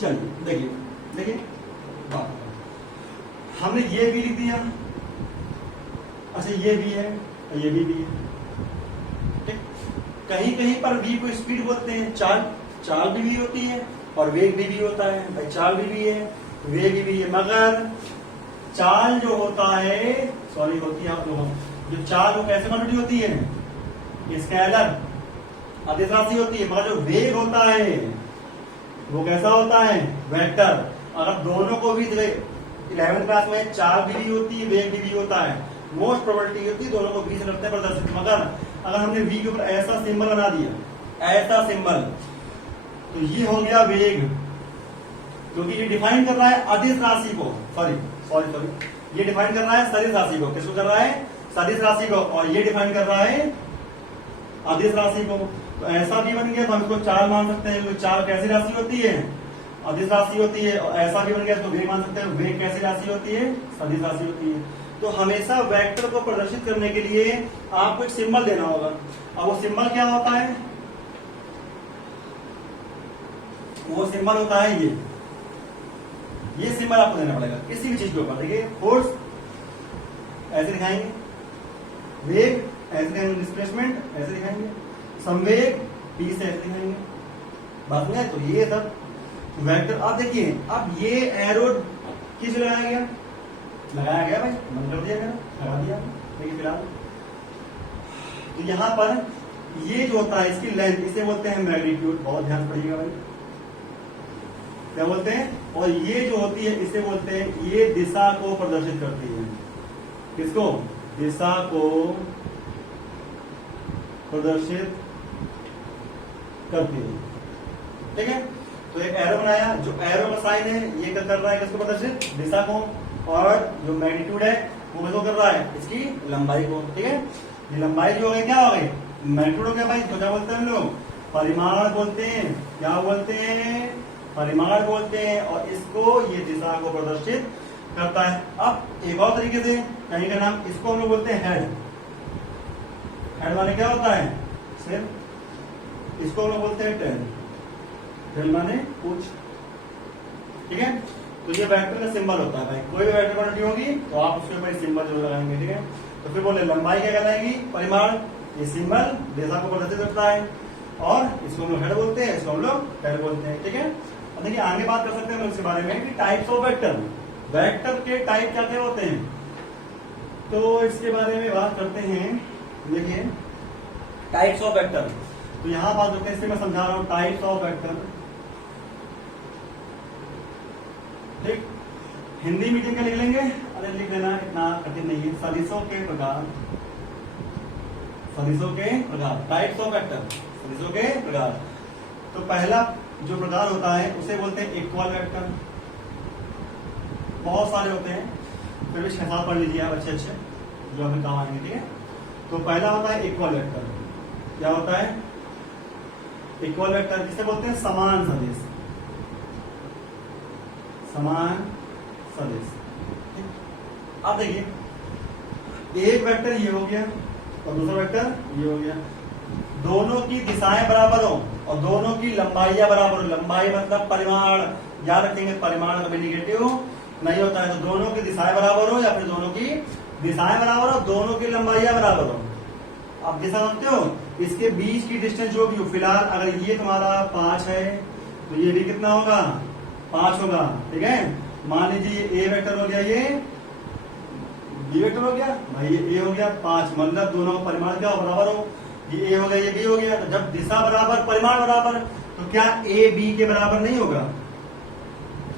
चलिए देखिए देखिए बात हमने ये भी लिख दिया, अच्छा ये भी है और ये भी है, ठीक। कहीं कहीं पर वी को स्पीड बोलते हैं, चाल चाल भी होती है और वेग भी होता है। भाई चाल भी है, वेग भी है, मगर चाल जो होता है, सॉरी होती है, जो चाल वो कैसे क्वांटिटी होती है, स्केलर अदिश राशि होती है, मगर जो वेग होता है वो कैसा होता है, वेक्टर। अगर दोनों को भी 11th क्लास में चाल भी होती है, वेग भी होता है, मोस्ट प्रोबेबिलिटी होती है दोनों को बी से करते हैं प्रदर्शित। मगर अगर हमने वी के ऊपर ऐसा सिंबल बना दिया, ऐसा सिंबल, तो ये हो गया वेग, क्योंकि ये डिफाइन कर रहा है अदिश राशि को, सॉरी सॉरी सॉरी ये डिफाइन कर रहा है सदिश राशि को। किसको कर रहा है, सदिश राशि को, और ये डिफाइन कर रहा है अदिश राशि को। तो ऐसा भी बन गया तो हम इसको चाल मान सकते हैं, तो चाल कैसी राशि होती है, अदिश राशि होती है। और ऐसा भी बन गया तो वेग मान सकते हैं, वेग कैसी राशि होती है, सदिश राशि होती है। तो हमेशा वेक्टर को प्रदर्शित करने के लिए आपको एक सिंबल देना होगा। अब वो सिंबल क्या होता है, वो सिंबल होता है ये सिंबल आपको देना पड़ेगा किसी भी चीज के ऊपर। देखिए फोर्स ऐसे दिखाएंगे, वेग ऐसे दिखाएंगे, डिस्प्लेसमेंट ऐसे दिखाएंगे, संवेग पी से ऐसे दिखाएंगे। बात में तो ये सब वेक्टर। अब देखिए, अब ये एरो किस लगाया गया, लगाया गया भाई, बंद कर दिया गया, लगा दिया। देखिए फिलहाल तो यहां पर ये जो होता है इसकी लेंथ, इसे बोलते हैं मैग्नीट्यूड। बहुत ध्यान पड़िएगा भाई, क्या बोलते हैं। और ये जो होती है इसे बोलते हैं, ये दिशा को प्रदर्शित करती है। किसको, दिशा को प्रदर्शित करती है, ठीक है। तो एक एरो बनाया, जो एरो का साइन है ये क्या कर रहा है, किसको प्रदर्शित, दिशा को। और जो मैग्नीट्यूड है वो किसको कर रहा है, इसकी लंबाई को, ठीक है। ये लंबाई जो हो गई क्या हो गई, मैग्नीट्यूड हो गया भाई। तो क्या बोलते हैं हम लोग, परिमाण बोलते हैं। क्या बोलते हैं, परिमाण बोलते हैं। और इसको ये दिशा को प्रदर्शित करता है। अब एक और तरीके से कहीं का नाम, इसको हम लोग बोलते हैं हेड। हेड माने क्या होता है, सिर। इसको हम लोग बोलते हैं टेल, टेल माने पूंछ, ठीक है। तो ये वेक्टर का सिंबल होता है भाई। कोई भी वेक्टर क्वांटिटी होगी तो आप उसके ऊपर सिंबल जरूर लगाएंगे, ठीक है। तो फिर बोले लंबाई क्या कहलाएगी, परिमाण। ये सिंबल दिशा को प्रदर्शित करता है, और इसको हम लोग हेड बोलते हैं, इसको हम लोग टेल बोलते हैं, ठीक है। अब देखिए आगे बात कर सकते हैं हम इसके बारे में कि टाइप्स ऑफ वेक्टर, वेक्टर के टाइप क्या क्या होते हैं। तो इसके बारे में बात करते हैं। देखिए टाइप्स ऑफ वेक्टर, तो यहां बात करते हैं, इससे मैं समझा रहा हूं टाइप्स ऑफ वेक्टर, ठीक। हिंदी मीडियम का लिख लेंगे, अरे लिख लेना, इतना कठिन नहीं है। सदिशों के प्रकार, सदिशों के प्रकार, टाइप्स ऑफ वेक्टर, सदिशों के प्रकार। तो पहला जो प्रकार होता है उसे बोलते हैं इक्वल वेक्टर। बहुत सारे होते हैं, फिर भी 6-7 पढ़ लीजिए आप अच्छे अच्छे, जो हमें काम आएंगे, ठीक है। तो पहला होता है इक्वल वेक्टर। क्या होता है इक्वल वेक्टर, किसे बोलते हैं, समान सदिश, समान सदिश। अब देखिए एक वेक्टर ये हो गया और दूसरा वेक्टर ये हो गया। दोनों की दिशाएं बराबर हो और दोनों की लंबाइयां बराबर हो। लंबाई मतलब परिमाण, याद रखेंगे, परिमाण कभी निगेटिव नहीं होता है। तो दोनों की दिशाएं बराबर हो, या फिर दोनों की दिशाएं बराबर हो, दोनों की लंबाइयां बराबर हो। आप दिशा समझते हो, इसके बीच की डिस्टेंस जो भी हो, फिलहाल अगर ये तुम्हारा 5 है तो ये भी कितना होगा, 5 होगा, ठीक है। मान लीजिए ए वेक्टर हो गया, ये बी वेक्टर हो गया भाई, ये ए हो गया 5, मतलब दोनों का परिमाण क्या हो, बराबर हो। ये ए हो गया, ये बी हो गया। तो जब दिशा बराबर परिमाण बराबर, तो क्या ए बी के बराबर नहीं होगा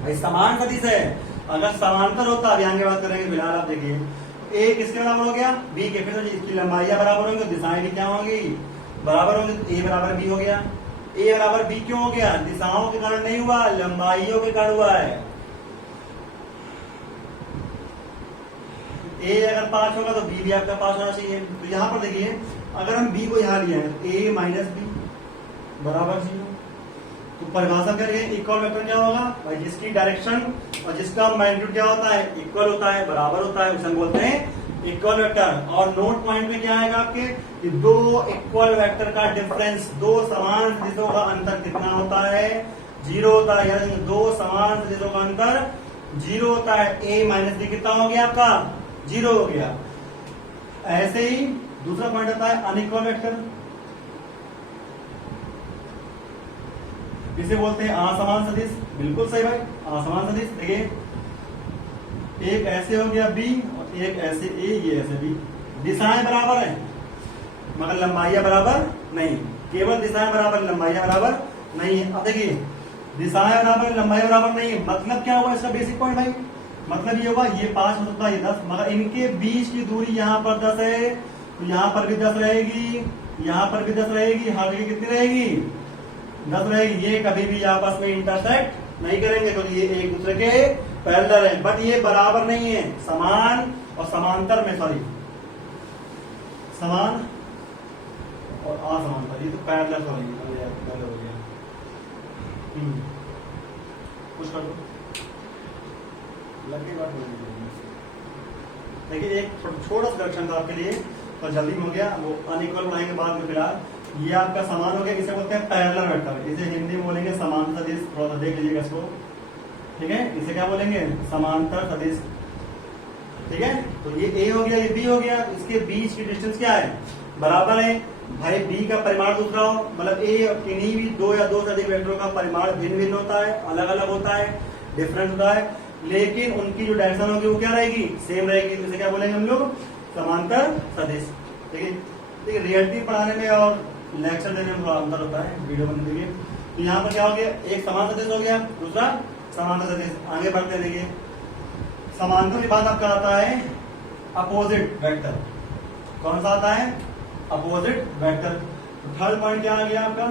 भाई, समान सदिश है। अगर समांतर होता, अभी आगे बात करेंगे, फिलहाल आप देखिए ए किसके बराबर हो गया, बी के। फिर इसकी लंबाइयां बराबर होंगी, दिशाएं भी क्या होंगी, बराबर होंगी। ए बराबर बी हो गया। ए बराबर बी क्यों हो गया, दिशाओं के कारण नहीं हुआ, लंबाइयों के कारण हुआ है। ए अगर 5 होगा तो बी भी आपका 5 होना चाहिए। तो यहां पर देखिए, अगर हम बी को यहां लिया है, ए माइनस बी बराबर 0, तो परिभाषा करेंगे इक्वल वेक्टर क्या होगा भाई, जिसकी डायरेक्शन और जिसका मैग्नीट्यूड क्या होता है, इक्वल होता है, बराबर होता है, उसे हम बोलते हैं इक्वल वेक्टर। और नोट पॉइंट में क्या आएगा आपके, कि दो इक्वल वेक्टर का डिफरेंस, दो समान सदिशों का अंतर कितना होता है, जीरो होता है, यानी दो समान सदिशों का अंतर जीरो होता है। ए माइनस बी कितना हो गया आपका? जीरो हो गया। ऐसे ही दूसरा पॉइंट आता है अनइक्वल वेक्टर, इसे बोलते हैं असमान सदिश। बिल्कुल सही भाई, असमान सदिश। देखिए एक ऐसे हो गया बी और एक ऐसे ए, ये ऐसे बी। दिशाएं बराबर है मगर लंबाइयां बराबर नहीं, केवल दिशाएं बराबर, लंबाइयां बराबर नहीं है। अब देखिए दिशाएं बराबर लंबाइयां बराबर नहीं है, मतलब क्या हुआ इसका बेसिक पॉइंट भाई? मतलब ये होगा ये 5 हो सकता है, ये 10, मगर इनके बीच की दूरी यहाँ पर 10 है, तो यहाँ पर भी 10 रहेगी, यहाँ पर भी 10 रहेगी, हर जगह कितनी रहेगी? 10 रहेगी। ये कभी भी आपस में इंटरसेक्ट नहीं करेंगे क्योंकि ये एक दूसरे के पैरेलल है, बट ये बराबर नहीं है। समान और समांतर में, सॉरी, समान और असमांतर, ये तो पैरेलल हो गया। कुछ कर दो, लंबी बात नहीं। देखिए एक छोटा सा करेक्शन था आपके लिए, तो जल्दी में हो गया। वो अनइक्वल बनाएंगे बाद में। फिलहाल ये आपका समान हो गया, इसे बोलते हैं पैरेलल वेक्टर, इसे हिंदी में बोलेंगे समांतर सदिश। थोड़ा सा देख लीजिएगा इसको, ठीक है? इसे क्या बोलेंगे? समांतर सदिश, ठीक है? तो ये ए हो गया, ये बी हो गया, इसके बीच की डिस्टेंस क्या है? बराबर है भाई। बी का परिमाण दूसरा हो, मतलब ए और किन्हीं भी दो या दो से अधिक वेक्टरों का परिमाण भिन्न भिन्न होता है, अलग अलग होता है, डिफरेंट होता है, लेकिन उनकी जो डायरेक्शन होगी वो क्या रहेगी? सेम रहेगी। तो इसे क्या बोलेंगे हम लोग? समांतर सदिश। ठीक है? देखिए रियलिटी पढ़ाने में और लेक्चर देने में थोड़ा अंतर होता है, वीडियो बनने देखिए। तो यहाँ पर क्या हो गया? एक समांतर सदिश हो गया, दूसरा समांतर सदिश। आगे बढ़ते देखिए, समांतर के बाद आपका आता है अपोजिट वेक्टर। कौन सा आता है? Opposite vector. तो थर्ड पॉइंट क्या आ गया आपका?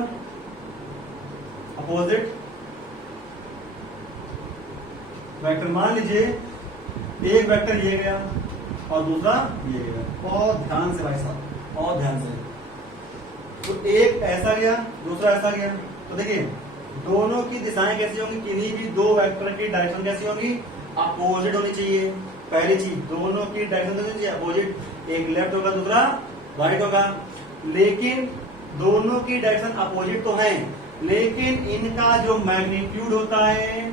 Opposite vector. मान लीजिए एक वेक्टर ये गया और दूसरा ये गया, बहुत ध्यान से भाई साहब, बहुत ध्यान से। तो एक ऐसा गया, दूसरा ऐसा गया, तो देखिए दोनों की दिशाएं कैसी होंगी? किन्हीं भी दो वेक्टर की डायरेक्शन कैसी होगी? अपोजिट होनी चाहिए। पहली चीज, दोनों की डायरेक्शन होनी चाहिए अपोजिट। एक लेफ्ट होगा, दूसरा राइट होगा, लेकिन दोनों की डायरेक्शन अपोजिट तो है, लेकिन इनका जो मैग्नीट्यूड होता है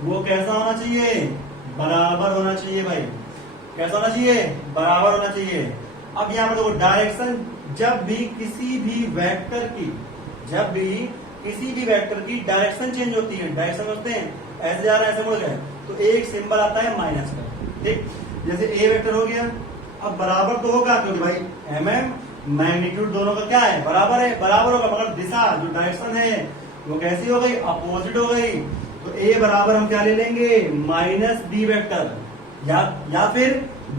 वो कैसा होना चाहिए? बराबर होना चाहिए भाई। कैसा होना चाहिए? बराबर होना चाहिए। अब यहाँ पर देखो डायरेक्शन, जब भी किसी भी वेक्टर की डायरेक्शन चेंज होती है, डायरेक्शन होते हैं ऐसे जा रहा है, ऐसे मुड़ गए, तो एक सिंबल आता है माइनस का। ठीक, जैसे ए वेक्टर हो गया, अब बराबर तो होगा क्योंकि भाई एमएम मैग्नीट्यूड दोनों का क्या है? बराबर है, बराबर होगा, मगर दिशा जो डायरेक्शन है वो कैसी हो गई? अपोजिट हो गई। तो ए बराबर हम क्या ले लेंगे? माइनस बी वेक्टर, या फिर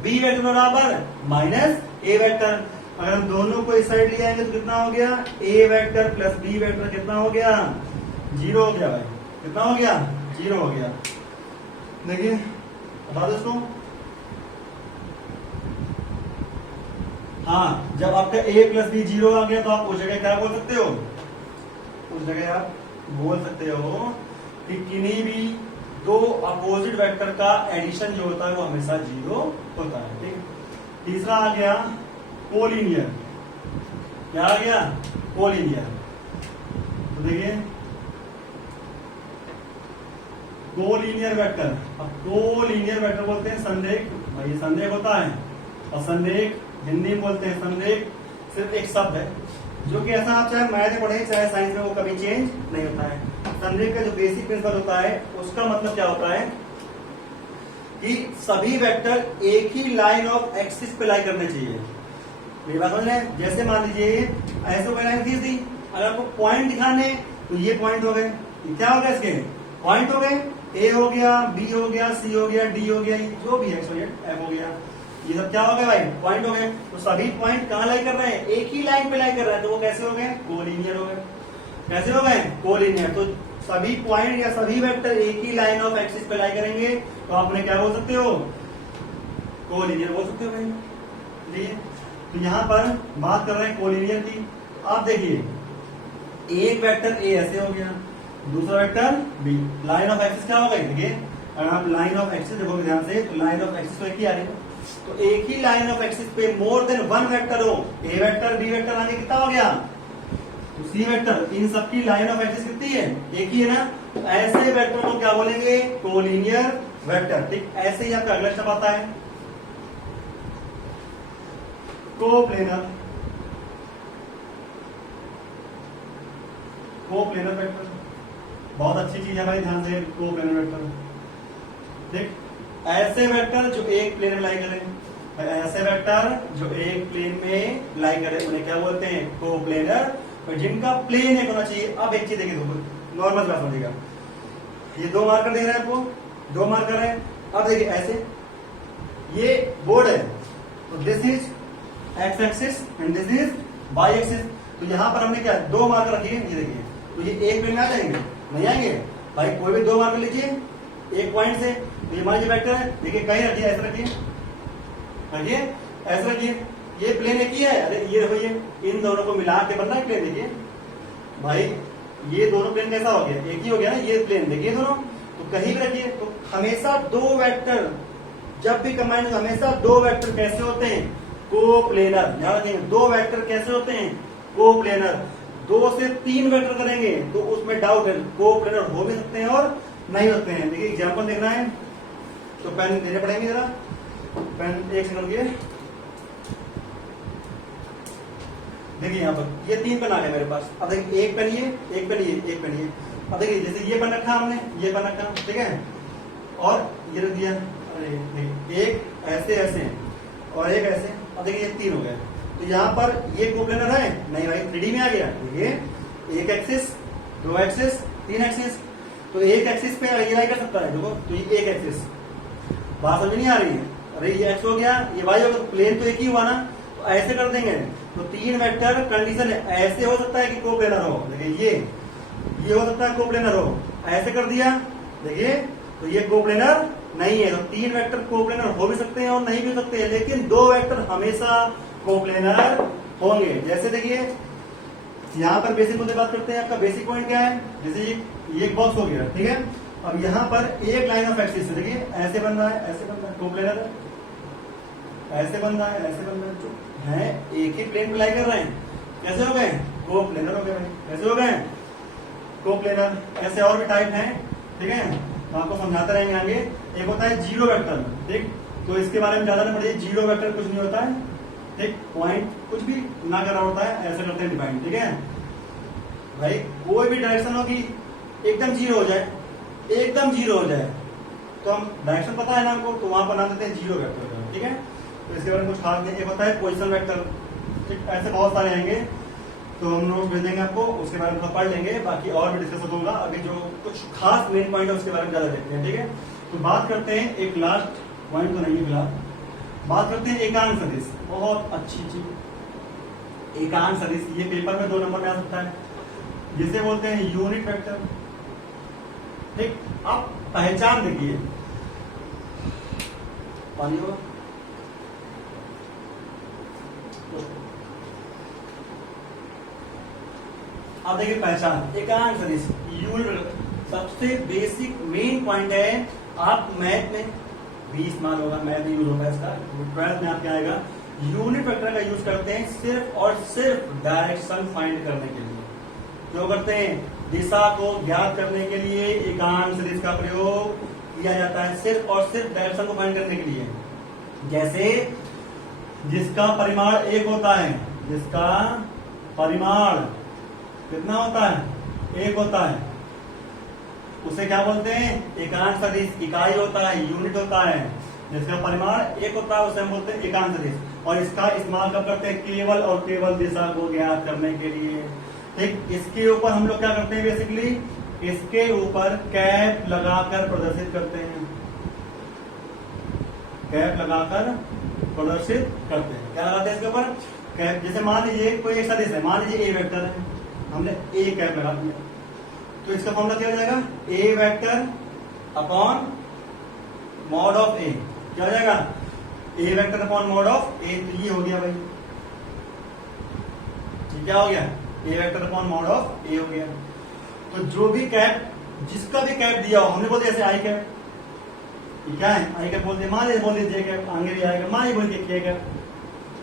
बी वेक्टर बराबर माइनस ए वेक्टर। अगर हम दोनों को इस साइड ले आएंगे तो कितना हो गया? ए वेक्टर प्लस बी वेक्टर कितना हो गया? जीरो हो गया भाई। कितना हो गया? जीरो हो गया। देखिए बता दो इसको। हाँ, जब आपका ए प्लस बी जीरो आ गया तो आप उस जगह क्या बोल सकते हो? उस जगह आप बोल सकते हो कि किन्हीं भी दो अपोजिट वेक्टर का एडिशन जो होता है वो हमेशा जीरो होता है। ठीक, तीसरा आ गया कोलिनियर। क्या आ गया? कोलिनियर। तो देखिए कोलिनियर वेक्टर, अब कोलिनियर वेक्टर बोलते हैं संरेख। भाई संरेख होता है, और संरेख हिंदी में बोलते हैं संरेख। सिर्फ एक शब्द है जो कि ऐसा आप चाहे मैथ में पढ़े चाहे साइंस में, वो कभी चेंज नहीं होता है। संरेख का जो बेसिक प्रिंसिपल होता है उसका मतलब क्या होता है कि सभी वेक्टर एक ही लाइन ऑफ एक्सिस पे लाई करने चाहिए। मेरी बात समझ रहे हैं? जैसे मान लीजिए ऐसे कोई लाइन खींच दी, अगर आपको पॉइंट दिखाने तो ये पॉइंट हो गए, क्या हो गया? इसके पॉइंट हो गए। ए हो गया, बी हो गया, सी हो गया, डी हो गया, जो भी है एफ हो गया, ये सब क्या हो गया भाई? पॉइंट हो गए। तो सभी पॉइंट कहाँ लाई कर रहे हैं? एक ही लाइन पे लाई कर रहे हैं, तो वो कैसे हो गए? कोलिनियर हो गए। कैसे हो गए? कोलिनियर। तो सभी पॉइंट या सभी वेक्टर एक ही लाइन ऑफ एक्सिस पे लाई करेंगे तो आपने क्या बोल सकते हो? कोलिनियर बोल सकते हो भाई। ठीक, तो यहां पर बात कर रहे हैं कोलिनियर की। आप देखिए एक वेक्टर ए ऐसे हो गया, दूसरा vector B, line of axis क्या हो गई? देखिए अगर आप लाइन ऑफ एक्सिस देखोगे ध्यान से, तो लाइन ऑफ एक्सिस तो एक ही आ रही है। तो एक ही लाइन ऑफ एक्सिस पे मोर देन वन वेक्टर हो, ए वेक्टर बी वेक्टर आगे कितना हो गया? तो सी वेक्टर, इन सबकी लाइन ऑफ एक्सिस कितनी है, एक ही है ना, तो ऐसे वेक्टर को क्या बोलेंगे, कोलिनियर वेक्टर। ठीक, ऐसे ही आपका अगला स्टेप आता है कोप्लेनर। कोप्लेनर वेक्टर बहुत अच्छी चीज है भाई, ध्यान से, कोप्लेनर वेक्टर। देख, ऐसे वेक्टर जो एक प्लेन में लाई करें, ऐसे वेक्टर जो एक प्लेन में लाई करें उन्हें क्या बोलते हैं, कोप्लेनर। और जिनका प्लेन एक होना चाहिए। अब एक चीज देखिए, नॉर्मल बात समझिएगा, ये दो मार्कर दिख रहे हैं आपको, दो मार्कर है। अब देखिए ऐसे, ये बोर्ड है, तो this is X axis and this is Y axis. तो यहां पर हमने क्या दो मार्कर रखिए, ये देखिए, तो ये एक प्लेन में आ जाएंगे, नहीं आएंगे भाई, कोई भी दो मार्कर लीजिए एक पॉइंट से। तो ये हमारा जो वेक्टर है, देखिए कहीं रखिए, ऐसे रखिए, रखिए ऐसे रखिए, ये प्लेन एक ही है। अरे ये देखो, ये इन दोनों को मिला के बनना है प्लेन। देखिए भाई, ये दोनों प्लेन कैसा हो गया, एक ही हो गया ना, ये प्लेन देखिए दोनों, तो कहीं भी रखिए। तो हमेशा दो वेक्टर जब भी कंबाइन, हमेशा दो वेक्टर कैसे होते हैं, कोप्लेनर। ध्यान रखिए, दो वेक्टर कैसे होते हैं, कोप्लेनर। 2 से 3 वेक्टर करेंगे तो उसमें डाउट है, कोप्लेनर हो भी सकते हैं और नहीं होते हैं। देखिए एग्जांपल देखना है तो पेन देने पड़ेंगे, जरा पेन एक सेकंड के। देखिए यहाँ पर ये 3 पेन आ गए मेरे पास। अब देखिए एक पेन ये, एक पेन ये, एक पेन ये। अब देखिए जैसे ये पेन रखा हमने, ये पेन रखा, ठीक है, और ये रख दिया। अरे देखिए, एक ऐसे ऐसे और एक ऐसे। अब देखिए ये 3 हो गए। तो यहाँ पर ये कोप्लेनर है नहीं भाई, 3D में आ गया। देखिए एक एक्सिस, 2 एक्सिस, 3 एक्सिस। तो एक एक्सिस पे ये लाई कर सकता है, देखो, तो ये एक एक्सिस। बात समझ नहीं आ रही है, अरे ये एक्स हो गया, ये वाई हो गया, प्लेन तो एक ही हुआ ना, तो ऐसे कर देंगे। तो 3 वेक्टर कंडीशन है, ऐसे हो सकता है कि कोप्लेनर हो। देखिए ये हो सकता है कोप्लेनर हो, ऐसे कर दिया, देखिए, तो ये कोप्लेनर नहीं है। तो 3 वेक्टर कोप्लेनर हो भी सकते हैं और नहीं भी हो सकते हैं, लेकिन 2 वेक्टर हमेशा कोप्लेनर होंगे। जैसे देखिए यहाँ पर बेसिक मुद्दे बात करते हैं, आपका बेसिक पॉइंट क्या है, जैसे ये एक बॉक्स हो गया, ठीक है। अब यहाँ पर एक लाइन ऑफ एक्सिस है, देखिए ऐसे बन रहा है, ऐसे बन रहा है, कोप्लेनर है, ऐसे बन रहा है, ऐसे बन रहा है, जो है एक ही प्लेन में लाई कर रहे हैं, कैसे हो गए, कोप्लेनर हो गए भाई, कैसे हो गए, कोप्लेनर। ऐसे और भी टाइप हैं, ठीक है, तो आपको समझाते रहेंगे आगे। एक होता है जीरो वेक्टर, ठीक, तो इसके बारे में ज्यादा नहीं पड़िए, जीरो वेक्टर कुछ नहीं होता है, ठीक, पॉइंट कुछ भी ना करना होता है, ऐसे करते हैं डिफाइन, ठीक है भाई। कोई भी डायरेक्शन होगी एकदम जीरो हो जाए, एकदम जीरो हो जाए, तो हम डायरेक्शन पता है ना हमको, तो वहां पर नाम देते हैं जीरो वेक्टर, ठीक है। तो इसके बारे में कुछ खास नहीं। एक होता है पोजिशन वेक्टर, ठीक, ऐसे बहुत सारे आएंगे, तो हम नोट भेज देंगे आपको, उसके बारे में पढ़ लेंगे, बाकी और भी डिस्कस होगा। अभी जो कुछ खास मेन पॉइंट है उसके बारे में ज्यादा देखते हैं, ठीक है। तो बात करते हैं, एक लास्ट पॉइंट तो नहीं है फिलहाल, बात करते हैं एकांक सदिश। बहुत अच्छी चीज एकांक सदिश, ये पेपर में 2 नंबर में आ सकता है, जिसे बोलते हैं यूनिट वेक्टर, ठीक। आप पहचान देखिए, पानी हो, अब देखिए पहचान एकांक सदिश यूनिट, सबसे बेसिक मेन पॉइंट है। आप मैथ में 20 मार्क होगा, मैथ में यूज होता है इसका, 12th में आपके आएगा। यूनिट वेक्टर का यूज करते हैं सिर्फ और सिर्फ डायरेक्शन फाइंड करने के लिए। क्यों करते हैं, दिशा को ज्ञात करने के लिए एकांक सदिश का प्रयोग किया जाता है, सिर्फ और सिर्फ डायरेक्शन को फाइंड करने के लिए। जैसे जिसका परिमाण 1 होता है, जिसका परिमाण कितना होता है, 1 होता है, उसे क्या बोलते हैं, एकांक सदिश। इकाई होता है, यूनिट होता है, जिसका परिमाण 1 होता है उसे हम बोलते हैं एकांक सदिश। और इसका इस्तेमाल कब करते हैं, केवल और केवल दिशा को ज्ञात करने के लिए, ठीक। इसके ऊपर हम लोग क्या करते हैं, बेसिकली इसके ऊपर कैप लगाकर प्रदर्शित करते हैं, कैप लगाकर प्रदर्शित करते हैं। क्या लगाते हैं इसके ऊपर, कैप। जैसे मान लीजिए कोई एक सदिश है, मान लीजिए ए वेक्टर है, हमने ए कैप लगा दिया, तो इसका फॉर्मूला क्या हो जाएगा, ए वेक्टर अपॉन मॉड ऑफ ए। क्या हो जाएगा, ए वेक्टर अपॉन मॉड ऑफ ए। तो ये हो गया भाई, ये क्या हो गया, ए वेक्टर अपॉन मॉड ऑफ ए हो गया। तो जो भी कैप, जिसका भी कैप दिया हो, हमने बोल दिया जैसे आई कैप, ये क्या है, आई कैप बोल दिया, मान लीजिए बोल दीजिए कैप, आगे भी आएगा, मान लीजिए बोल दिए के कैप,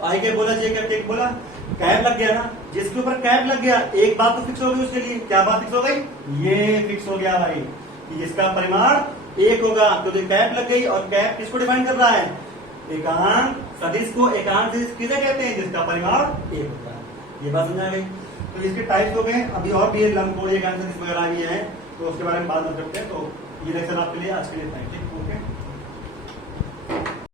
आई कैप बोला, जे कैप, टेक बोला, कैप लग गया ना, जिसके ऊपर कैप लग गया एक बात तो फिक्स हो गई उसके लिए। क्या बात फिक्स हो गई? ये फिक्स हो गया भाई कि इसका परिमाण एक होगा, तो कैप लग गई। और कैप किसको डिफाइन कर रहा है? एकांक सदिश को। एकांक सदिश किसे कहते हैं? जिसका परिमाण एक होता है। ये बात समझा गई? तो इसके टाइप्स हो गए। अभी और भी लंबकोण, एकांक सदिश वगैरह भी है, तो उसके बारे में बात करते हैं। तो ये लेक्चर आपके लिए आज के लिए थैंक यू। ओके।